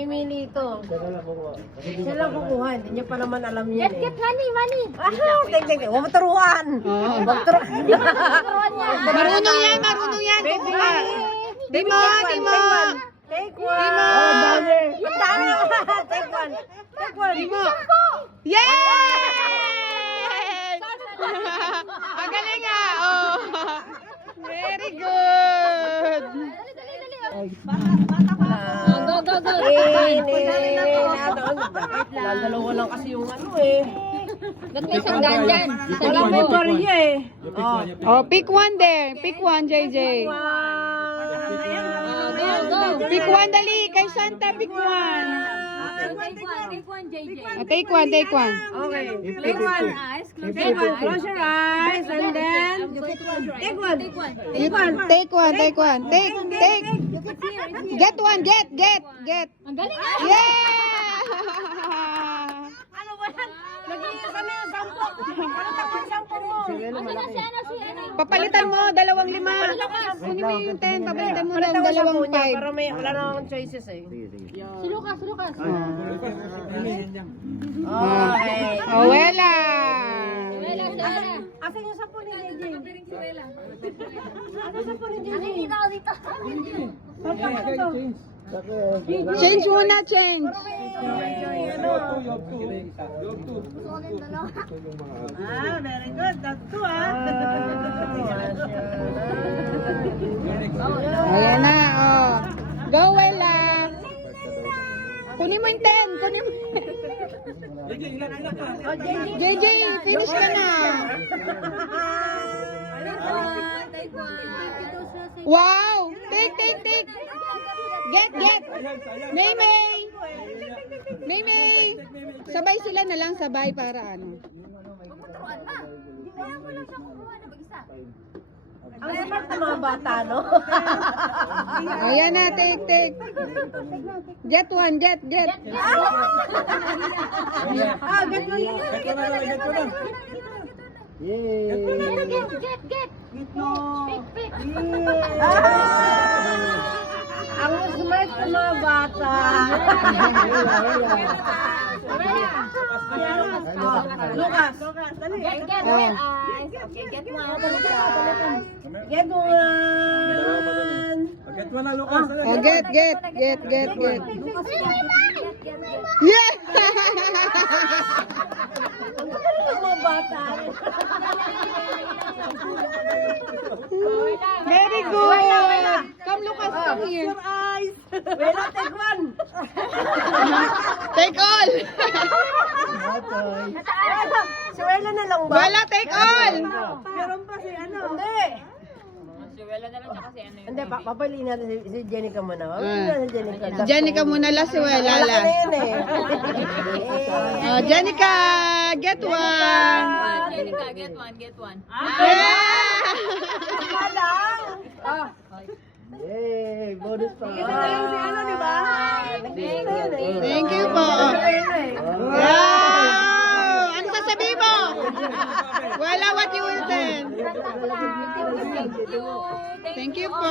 Mamimili ito. Siya lang kukuha. Hindi niya pa naman alam yun eh. Get money. Tek. Huwag maturuan. Huwag turuan. Marunong yan. Baby. Timo. Take one. Take one. Timo. Yay! Ang galing ah. Oh. Very good. Go. Dalawa lang kasi yung ano eh. Ba't may sanggan dyan? Wala may barya eh. Oh, pick one there. Pick one, JJ. Go. Pick one, dali. Kay Santa, pick one. Take one, JJ. Take one. Okay. Take one. Take one. Close your eyes and then take one. Take one. Take. Get one. Get. Ang galing Yeah! Ano ba yan? Nag-iisa kami ng sampo. Ano takon sampo mo? Papalitan mo, 2 lima. Kunin mo yung 10, papalitan mo ng 2 5. Para may wala na akong choices eh. Si Lucas. Okay. Oh, wala. Asan yung sampo ni JJ? Asan sampo ni JJ? Dito. Change muna, change. Very good. That's two Ayan na, oh. Go, wala. Kunin mo yung 10. Kunin mo. JJ, finish ka na. Wow! Take. Get. May. Sabay sila na lang, sabay para ano. Ang smart ng mga bata, no? Ayan na, take. Get one. Get one. Get. Pick. Ang smart ng mga bata. Lucas. Dali. Get eyes. Okay, get one. Get one. Oh, get. Yeah! Mga bata. Very good. Come, Lucas, come here. Your eyes. Wala, take one. Take all. Si Wela na lang ba? Wala, take all. Meron pa si ano? Hindi. Si Wela na lang siya kasi ano yun. Hindi, papaliin natin si Jenica muna. Si Jenica. Jenica muna, last wala Wala ka na last. yun eh. Oh, Jenica, get one. Jenica, get one. Yeah! Malang. Yay, bonus pa. Ito na yung si ano, di ba? Thank you po. Wow! Ano sasabihin mo? Wala, what you will send? Thank you po.